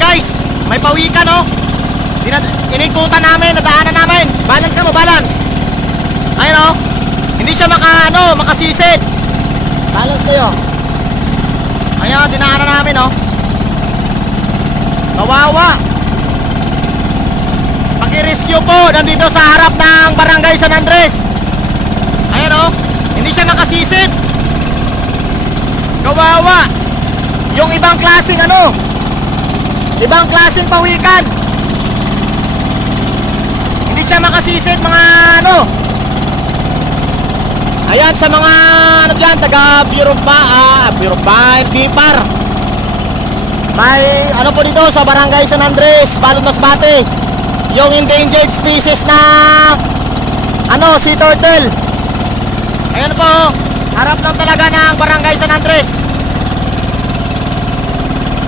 guys. May pawikan. Dinad inikutan namin, nadaanan namin. Balance ka mo, balance. Ayun oh. Hindi siya maka ano, makasisid. Balance kayo. Ayan, dinaanan namin oh. Kawawa. Paki-rescue po nandito sa harap ng Barangay San Andres. Ayan oh. Hindi siya makasisid. Kawawa. Yung ibang klaseng ano, ibang klaseng pawikan. Hindi siya makasisid mga ano. Ayan sa mga ano dyan, taga Bureau ba, ah, Bureau ba, Pipar. May ano po dito sa Barangay San Andres, Balot Masbate. Yung endangered species na ano, sea turtle. Ayan po, harap lang talaga ng Barangay San Andres.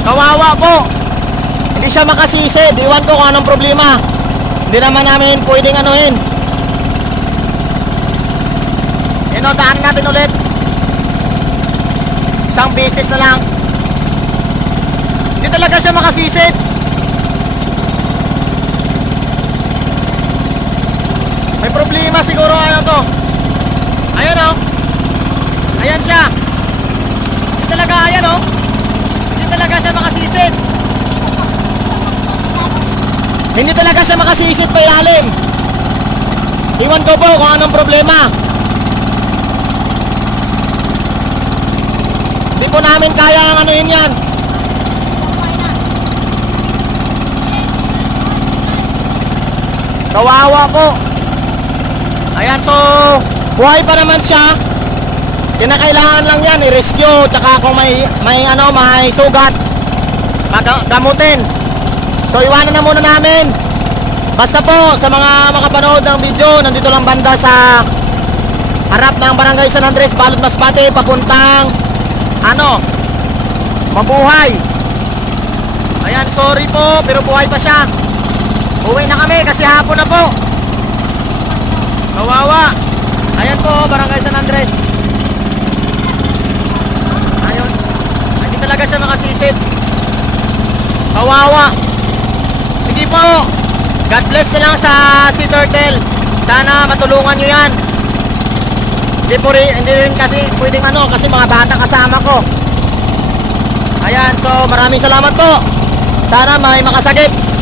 Kawawa po. Hindi siya makasisid. Iwan ko kung anong problema. Hindi naman namin pwedeng anuhin. Yan o, daan natin ulit. Isang beses na lang. Hindi talaga siya makasisid. May problema siguro ano to. Ayun o. Ayan siya. Hindi talaga, ayan o. Hindi talaga siya makasisid. Hindi talaga siya makasisid pa ilalim. Iwan ko po kung anong problema. Hindi po namin kaya ang anuhin yan. Kawawa po. Ayan, so buhay pa naman siya. Kinakailangan lang yan i-rescue tsaka kung may may ano, may sugat gamutin. So iwanan na muna namin. Basta po sa mga makapanood ng video, nandito lang banda sa harap ng Barangay San Andres, Balot Masbate, papuntang ano, mabuhay. Ayan, sorry po, pero buhay pa siya. Uwi na kami kasi hapon na po. Kawawa. Ayan po, Barangay San Andres. Ayun. Hindi talaga siya makasisid. Kawawa. Sige po. God bless na lang sa si Turtle. Sana matulungan nyo yan. Hindi po rin, hindi rin kasi pwedeng ano kasi mga bata kasama ko. Ayan, so maraming salamat po. Sana may makasagip.